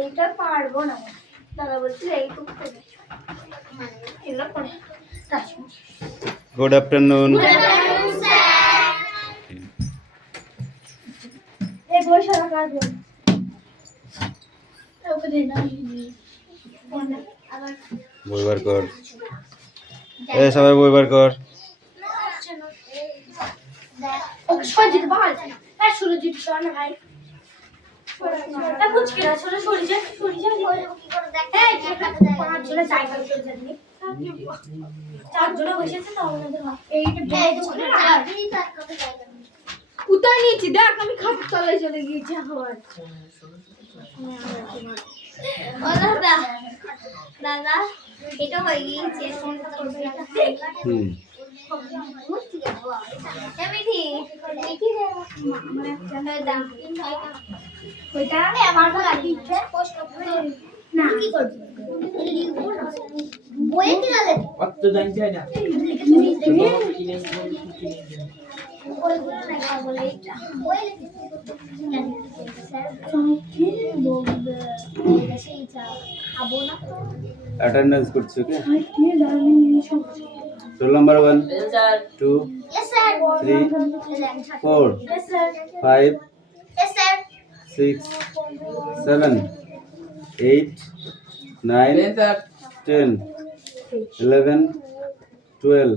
এইটা পারবো না দাদা বলছিল এইটুকু করে এগুলো করে গুড আফটারনুন। এই বই সারা কাজ ওকে দে না বই বার কর। এ সবাই বই বার কর। ওকে সবাই দিতে পার এই শুরু দিতে শোনা না ভাই তা বুঝকি না ছোট সরি যা কি করে দেখ এই পাঁচ জন জায়গা করে জানি চার জন বসেছে তো আমাদের এইটা বেড়ে চলে আর তার কত জায়গা উতাই নিয়েছি দেখ আমি খাটের তলায় চলে গিয়েছি আবার দাদা দাদা এটা হয়ে গিয়েছে ফোনটা করবে অ্যাটেন্ডেন্স করছো কি? রোল নাম্বার 1 2 3 4 5 6 7 8 9 10 11 12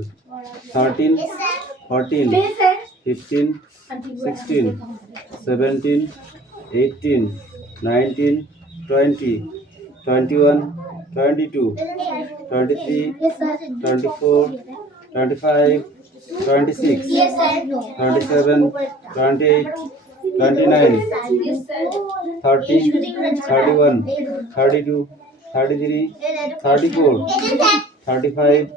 13 14 15 16 17 18 19 20 21 22 23 24 25 26 27 28 29 30 31 32 33 34 35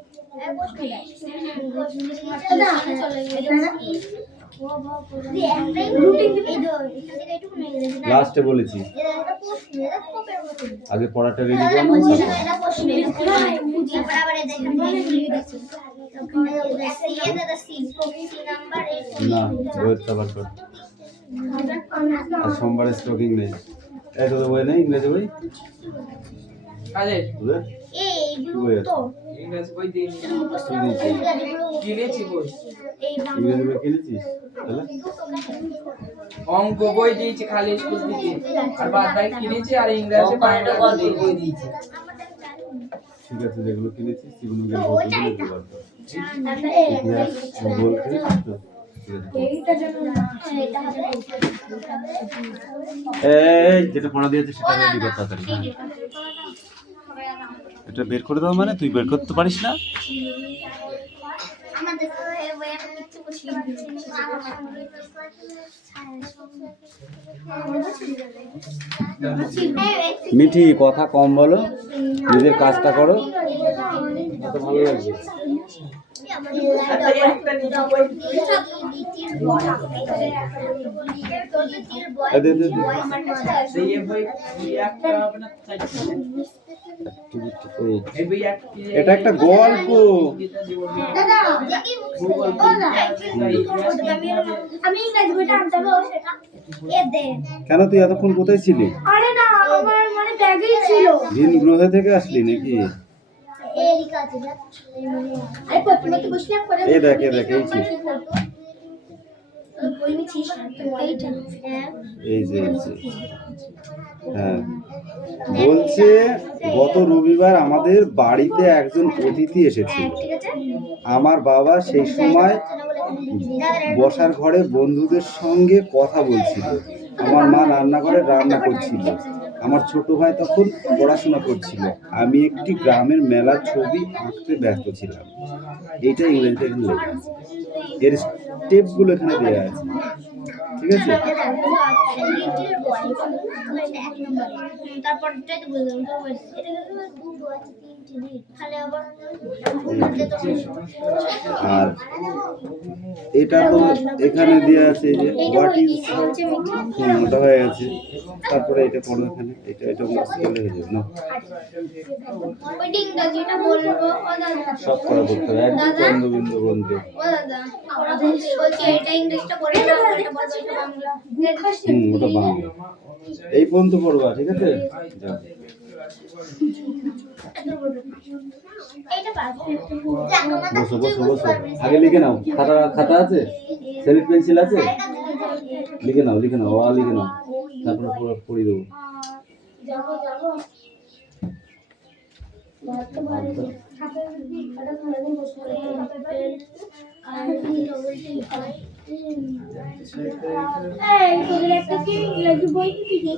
লাস্টে বলেছি আগে পড়াটা রেডি করো না বইয়ের খাবার কর আর সোমবারে স্টকিং নেই এই তো বই নেই ইংরেজি বই কাজে এই বই তো ইংরেজি বই দিয়ে কিনেছি বই ইংরেজি বই কিনেছিস তাহলে অঙ্ক বই দিয়েছি খালি স্কুল থেকে আর বাদ বাকি কিনেছি আর ইংরেজি বাংলা বই দিয়েছি ঠিক আছে যেগুলো কিনেছিস সেগুলো বলতে এই যেটা পড়া দিয়েছে সেটা রেডি কর তাড়াতাড়ি এটা বের করে দাও মানে তুই বের করতে পারিস না মিঠি কথা কম বলো নিজের কাজটা করো কত ভালো লাগবে এটা একটা গল্প কেন তুই এতক্ষণ কোথায় ছিলি আরে না আমার মানে ব্যাগেই ছিল ভিন গ্রহ থেকে আসলি নাকি এই দেখ এই দেখ এই যে হ্যাঁ বলছে গত রবিবার আমাদের বাড়িতে একজন অতিথি এসেছিল আমার বাবা সেই সময় বসার ঘরে বন্ধুদের সঙ্গে কথা বলছিল আমার মা রান্নাঘরে রান্না করছিল আমার ছোট ভাই তখন পড়াশোনা করছিল আমি একটি গ্রামের মেলার ছবি আঁকতে ব্যস্ত ছিলাম এইটা ইংরেজিতে এখানে লেখা আছে এর স্টেপগুলো এখানে দেওয়া আছে ঠিক আছে আর এটা তো এখানে দেওয়া আছে যে হোয়াট ইজ ওটা হয়ে গেছে তারপরে এটা পড়ো এখানে এটা এটা স্কেলে হয়ে যাবে না সব করা করতে হবে একদম বিন্দু বন্ধু ওটা বাংলা এই পর্যন্ত পড়বা, ঠিক আছে? যাও। এইটা পারবো। বসো বসো বসো, আগে লিখে নাও। খাতা খাতা আছে, স্লেট পেন্সিল আছে, লিখে নাও লিখে নাও, লিখে নাও, তারপরে পড়িয়ে দেবো। যাবো যাবো বাড়তে পারে খাতা দিবি খাতা ধরে দিন বসে আর এই তোদের একটা কি ইংরেজি বই কি দিবি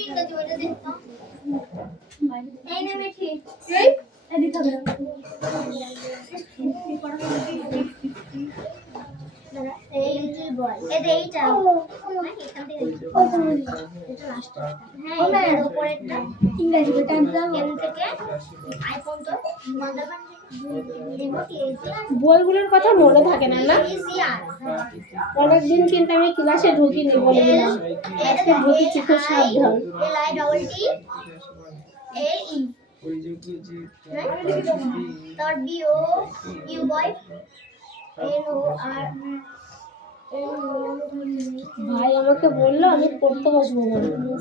ইংরেজি বইটা দেখতো এই না মিঠি এই এদিকে হবে এই কি বল এইটা এখান থেকে এটা লাস্ট হ্যাঁ এর উপরেরটা ইংরেজি বইটা এম থেকে আইফোন তো বইগুলোর কথা মনে থাকে না না অনেকদিন কিন্তু আমি ক্লাসে ঢুকিনি বলে দিলাম আজকে ঢুকেছি খুব সাবধান তার ডিও ইউ বয় এন ও আর ভাই আমাকে বললো আমি পড়তে বসবো না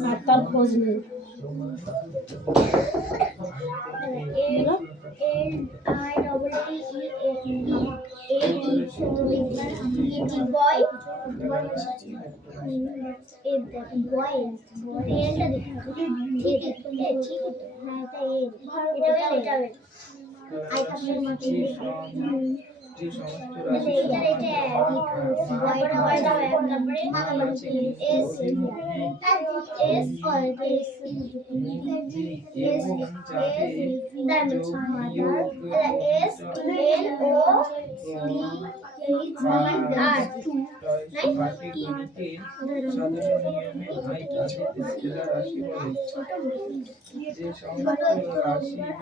আর তার খোঁজ নেই যে সমস্ত রাশি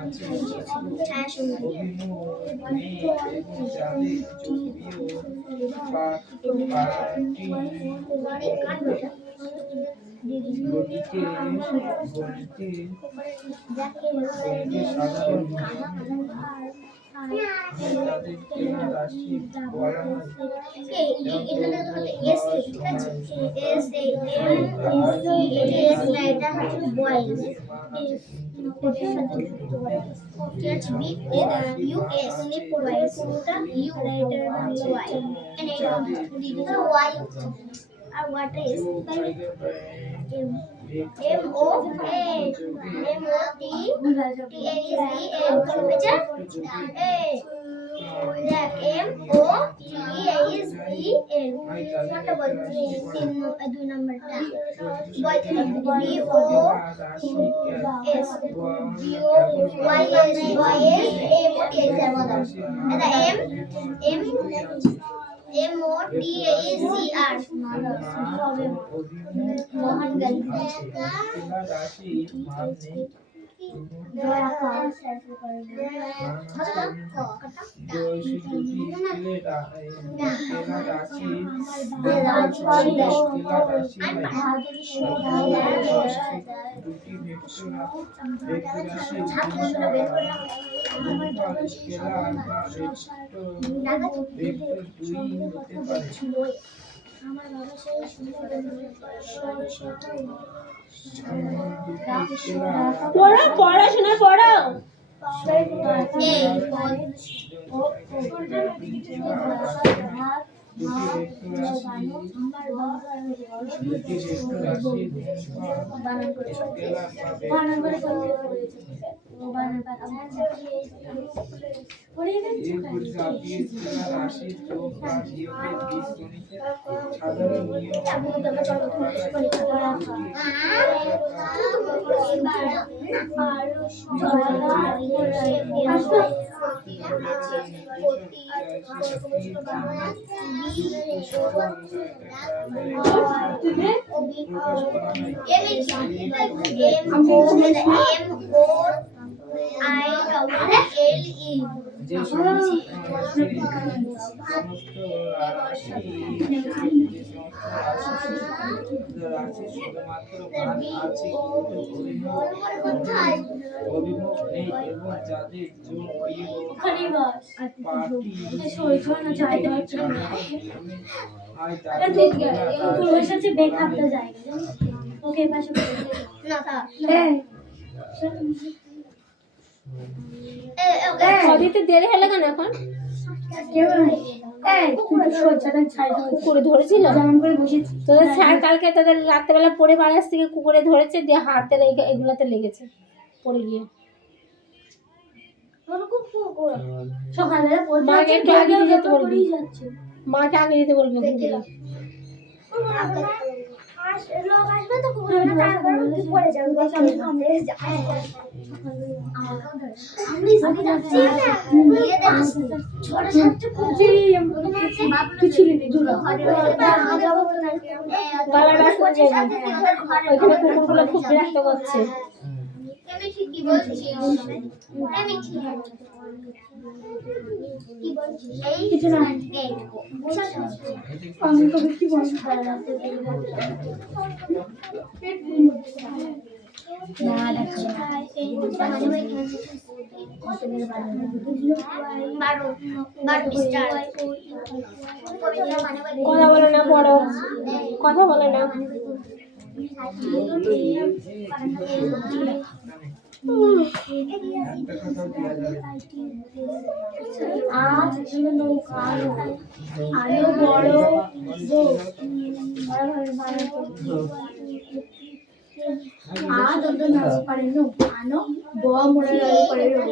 what is পড়াশোনা পড়ো যে সমস্ত রাশি শুধুমাত্র মান আছে অভিমুখ নেই এবং যাদের যোগ বিয়োগ পার্টি হয় এটা দুধ গাড়ি কুকুর বসেছে বেখাদ্য জায়গা ওকে পাশে না থাক অদিতে দেরি হলো কেন এখন? কুকুরে ধরেছিল তোদের স্যার কালকে তোদের রাত্রেবেলা পড়ে বাড়াস থেকে কুকুরে ধরেছে দিয়ে হাতের এগুলাতে লেগেছে পড়ে গিয়ে। সকালবেলা মাকে একটু আগে দিয়ে যেতে বলবি, মাকে আগে দিতে বলবি কুকুরে। লোক আসবে তো কুকুর তারপর কি পড়ে যাবে আমি যাচ্ছি ছোট ছোট কুচি কিছু নেই দূর গলা রাস্তা যাবে ওইখানে কুকুরগুলো খুব বিরক্ত করছে। আমি ঠিকই বলছি আমি ঠিক কি বলছিস এই কিছু না এই আমি কবে কি বলছি না দেখো এই কথা বলে না, বড় কথা বলে না। আজ নৌকা আলো বড় আজ অত নাচ পারে নো আনো ব মোড়া লাল পারে নো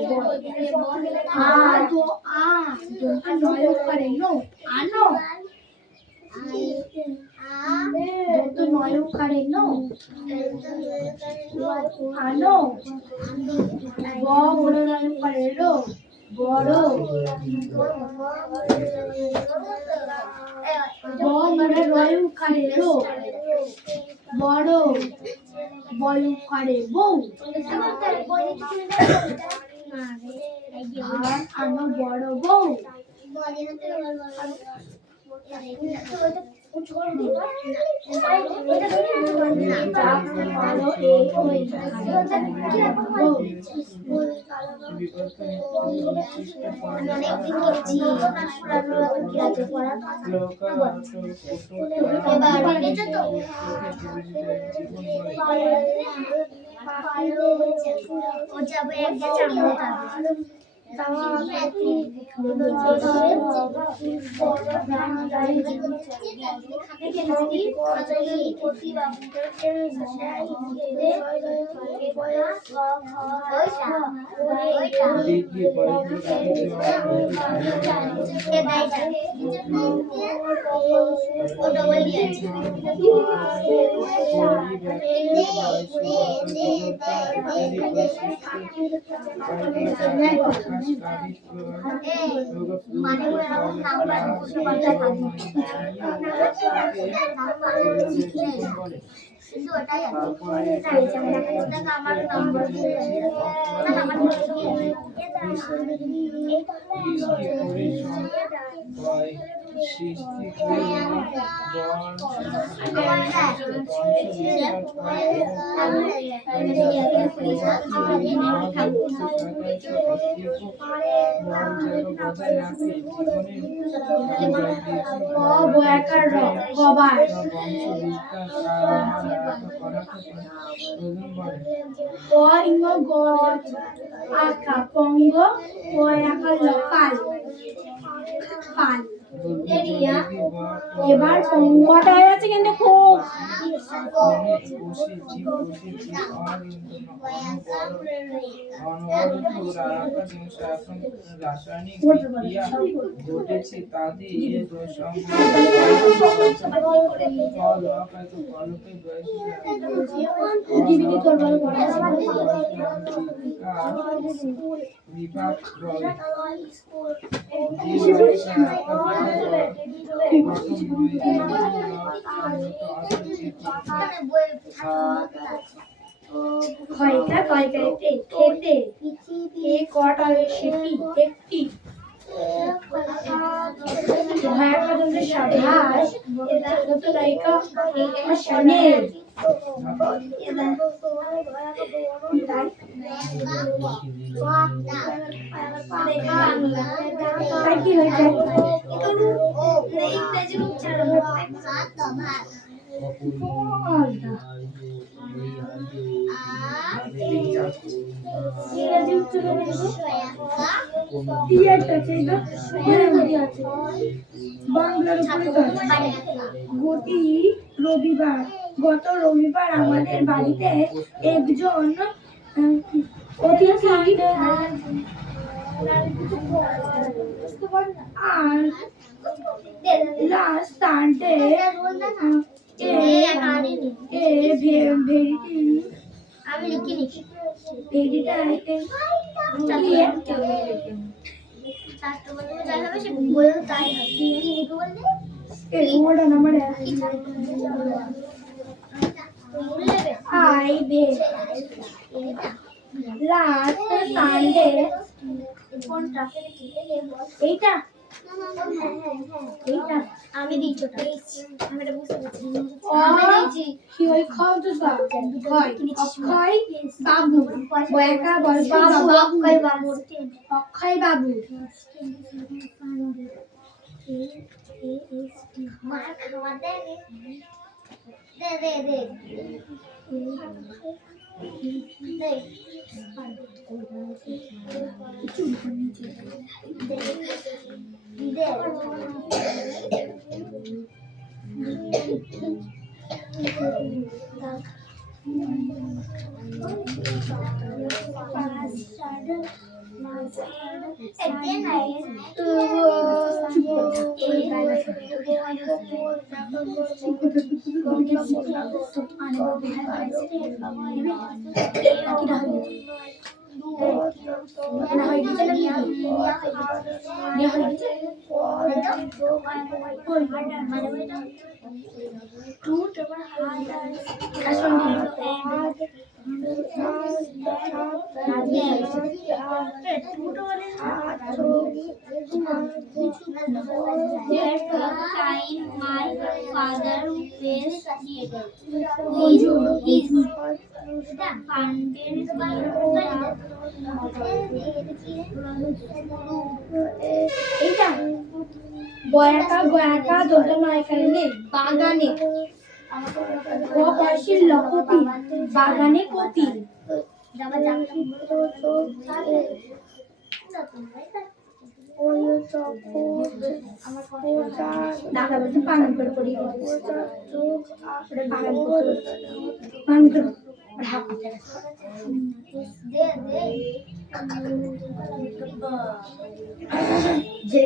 আ তো আ দন্তা নয় পারে নো আনো দন্ত নয় পারে নো আনো ব মোড়া লাল পারে নো বড় ব মোড়া রয় পারে নো বড় বয়ু করে বউ আর আনো বড় বউ কিন্তু ওটাই আমার নাম্বার আকা পঙ্গ ও একা লোকাল পাল এরিয়া এবার কটা হয়ে যাচ্ছে কিন্তু খুব রাসায়নিক বিক্রিয়া ঘটেছে তাদের বিভাগ খয়টা কয়টাতে খেতে এ কটা সেটি একটি ভয়া পর্যন্ত সাবাস যত নায়িকা শোনে কি হয়েছে? বাংলার গত রবিবার আমাদের বাড়িতে একজন অতিথি আর লাস্ট সানডে আমি লিখিনি যাই হবে সে বইও তাই হয় কি বললে লাস্ট সানডে এইটা এইটা আমি দিচ্ছি ওটা আমি এটা বুঝতে পারছি কি ওই খাও তো সব হয় অক্ষয় বাবু বয়কা বল বাবু অক্ষয় বাবু অক্ষয় বাবু মার খাওয়া দে দে দে দে দে দে My father face এইটা বয়াকা বয়াকা দোলনা এখানে নেই বাগানে ও বয়সীর লকতি বাগানে কতি দাদা বলছে পালন করে করি পালন করো যে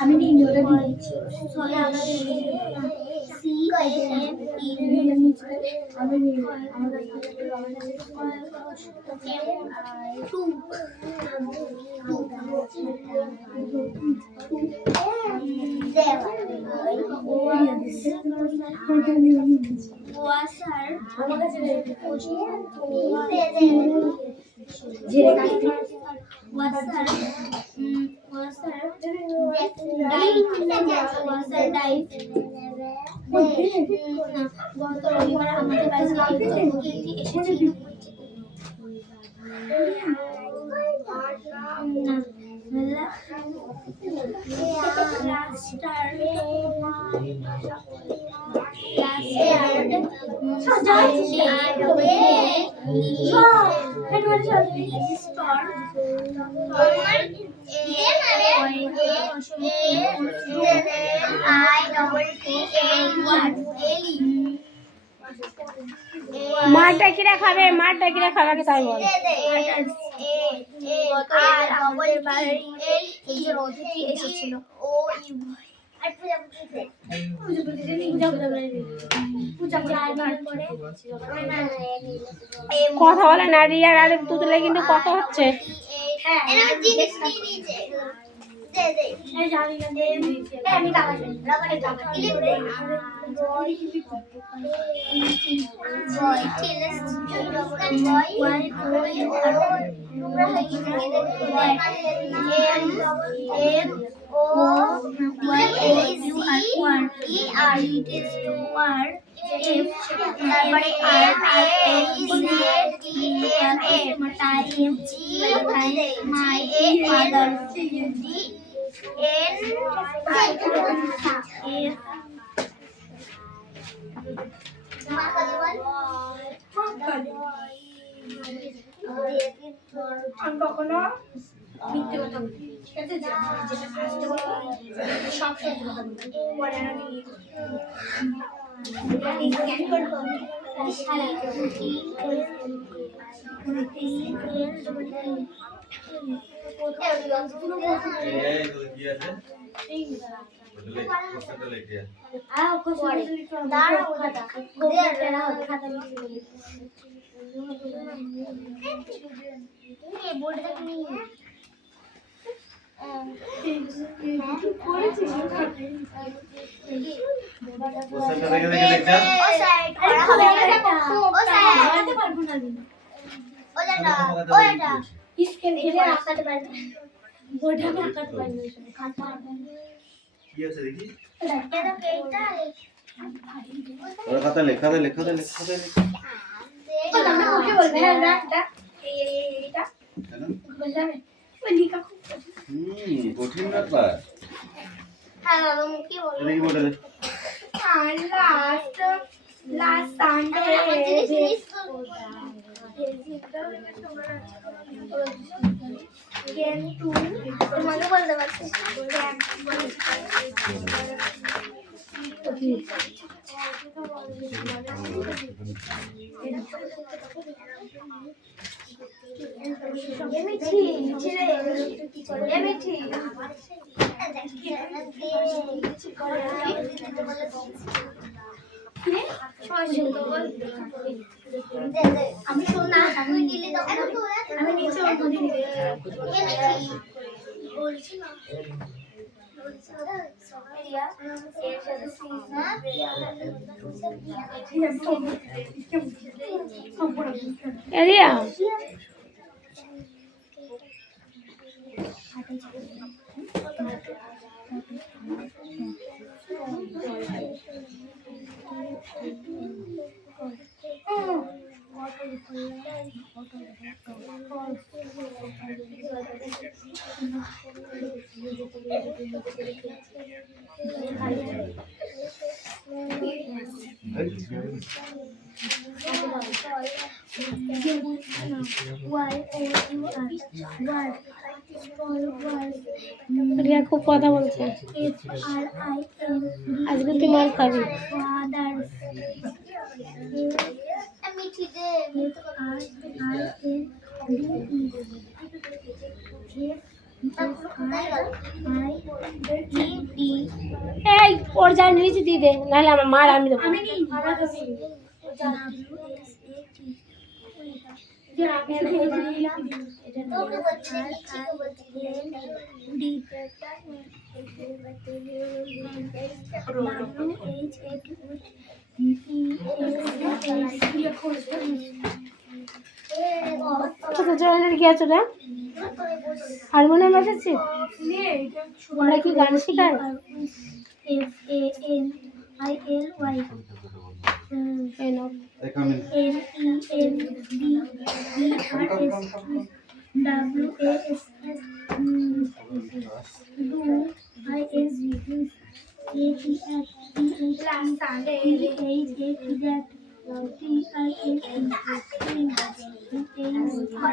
আমি নিয়ে দিয়েছি গত রবিবার আমাদের বাড়িতে এসেছিল মারটা কিরা খাবে মারটা কিরা খাবে আগে তাই বল আমাদের বাড়ি একজন অতিথি এসেছিল কথা বলে না রিয়ার আর দুতলে কিন্তু কথা হচ্ছে এই জানি না আমি দাদা রাবারে দাদা ক্লিপ দে আমি কখনো মিথ্যে কথা বলি ঠিক আছে যেটা ফার্স্টে বলবো সব সত্যি কথা বলবো পরে আমি স্ক্যান করবো স্কেল ঘিরে আঁকাতে পারবে বোর্ডে আমি আঁকাতে পারবে কি আছে দেখি ওর খাতা লেখা দে ওকে বলবে হ্যাঁ না এটা এইটা বললাম ওই লিখা খুব কঠিন ব্যাপার হ্যাঁ বাবা মুখে বলবে দেখি বোর্ডে দে আর লাস্ট সানডে কিন্তু তোমাকে বলতে পারছি আমি শোনা আমি নিচে বলছি না এরিয়া রিয়া খুব কথা বলছে আজকে তুই মার খাবি এই ওর যা নিয়েছি দিয়ে দে নাহলে আমার মার আমি দেবো জয়েনের কি আছে রে হারমোনিয়াম এসেছি আমরা কি গান শেখাই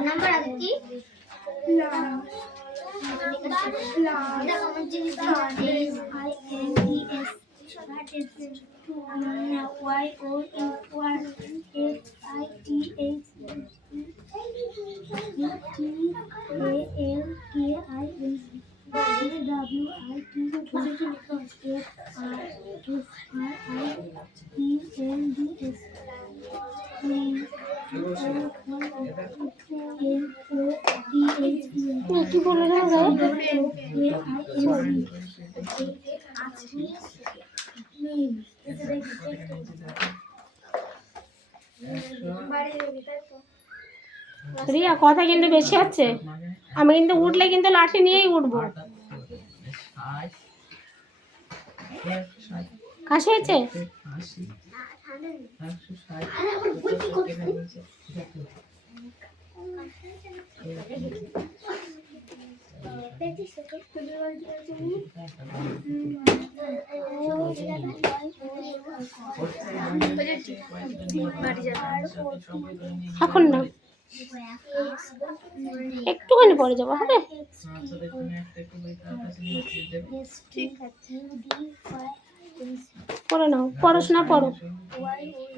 নাম্বার আছে কি কি বলে না গায়ে রিয়া কথা কিন্তু বেশি আছে। আমি কিন্তু উঠলে কিন্তু লাঠি নিয়েই উঠবো। কাশি হয়েছে? এখন না, একটুখানি পরে যাবো, হবে? পড়ে নাও, পড়াশোনা করো,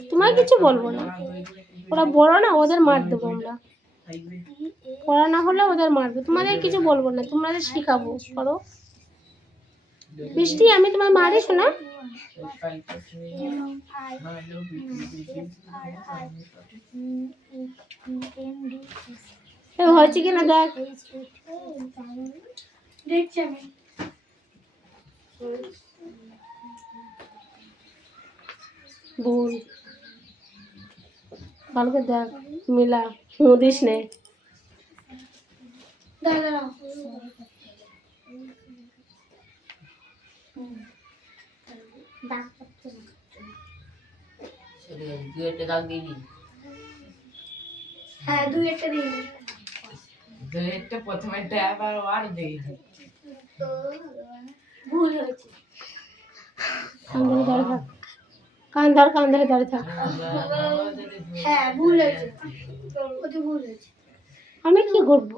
তোমায় কিছু বলবো না। ওরা বড় না, ওদের মার দেবো আমরা। পড়া না হলে ওদের মারবে, তোমাদের কিছু বলবো না, তোমাদের শিখাবো। করো বৃষ্টি, আমি তোমার মারি শোনা। হয়েছে কিনা দেখ। দেখছি আমি। ভুল ভালো করে দেখ, মিলা মুদিস নে। দাঁড়াও হ্যাঁ, দুই একটা দিন প্রথমে আবার আর দেই ভুল হয়েছে। কান ধর, কান ধরে দাঁড়িয়ে থাক। হ্যাঁ, ভুল হয়েছে, ওতে ভুল হয়েছে। আমি কি করবো?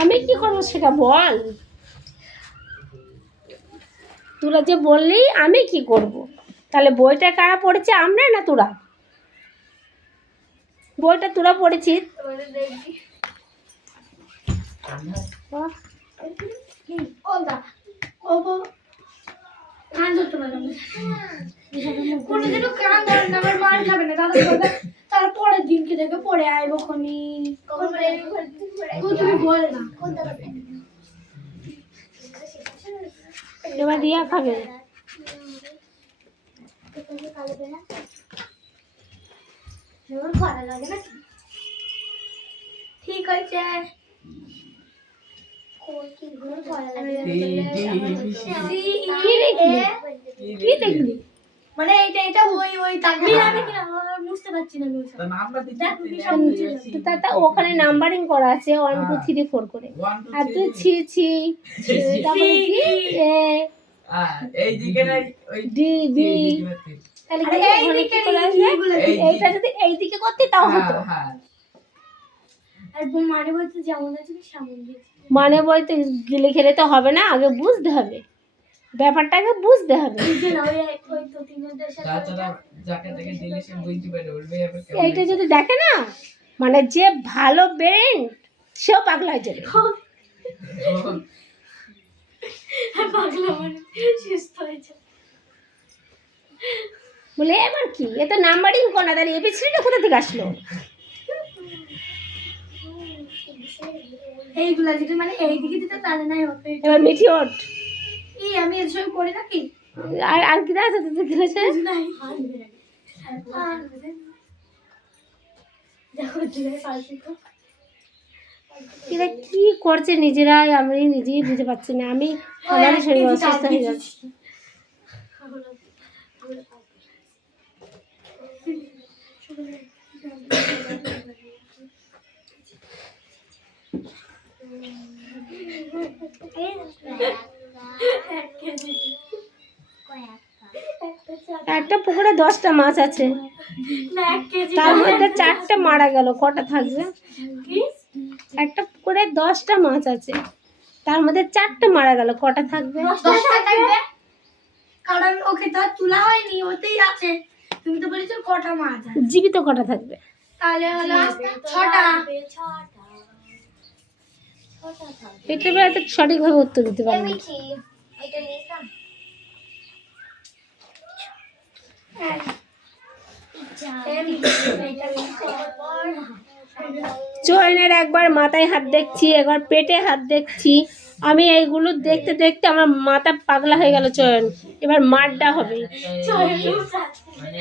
আমি কি করবো সেটা বল। তোরা যে বললি আমি কি করব, তাহলে বইটা কারা পড়েছে, আমরা না তোরা? বইটা তোরা পড়েছিস। কান ধরতে পারলাম না, কোনোদিনও কান ধরেন না, আমার মার খাবে না। দাদা বলবে তার পরের দিনকে দেখে পড়ে আইবো খনি, তুমি বলে না। এবার রিয়া খাবে। ঠিক আছে, কি দেখলি? মানে এটা ওই তাকে আমি বুঝতে পারছি না। তা ওখানে নাম্বারিং করা আছে 1 2 3 4 করে। আর তুই ছি ছি, তারপরে কি এইদিকে না ওই ডি বি, তাহলে কি এইদিকে করে আসবে? এইটা যদি এইদিকে করতে তাও হতো। হ্যাঁ আর মানে বলতে যেমন আছে সামনে দিয়ে মানে বলতে গিলে খেলে তো হবে না, আগে বুঝতে হবে ব্যাপারটাকে, বুঝতে হবে। ওই তো তিনজনের সাথে তাছাড়া যাকে তাকে দিলে সে বুঝতে পারে বলবে এইটা যদি দেখে না, মানে যে ভালো ব্রেন সেও পাগলা হয়ে যাবে। পাগলা মানে সুস্থ হয়েছে। বলে এবার কি, এ তো নাম্বারিং কোনা, তাহলে এবিসিডিটা কোথা থেকে আসলো? এইগুলা যদি মানে এইদিকে দিতে তাহলে নাই হতো। এবার মিঠি ওঠ। আমি এর সঙ্গে পড়ি নাকি? আর কি আছে তোদের খেলেছে? নাই দেখো দিলে পাল্টি তো এরা কি করছে নিজেরাই, আমি নিজেই বুঝতে পারছি না। আমি আমারই শরীর অসুস্থ হয়ে যাচ্ছে। একটা পুকুরে 10টা মাছ আছে, তার মধ্যে 4টে মারা গেল, কটা থাকবে? একটা পুকুরে 10টা মাছ আছে, তার মধ্যে 4টে মারা গেল, কটা থাকবে? 10টা থাকবে, কারণ ওকে তো তোলা হয়নি, ওতেই আছে। তুমি তো বলেছো কটা মাছ আছে, জীবিত কটা থাকবে? তাহলে হলো 6টা। এটা এত সঠিকভাবে উত্তর দিতে পারবো না। চয়নের একবার মাথায় হাত দেখছি, একবার পেটে হাত দেখছি। আমি এইগুলো দেখতে দেখতে আমার মাথা পাগলা হয়ে গেল। চয়ন এবার মারটা হবে। মানে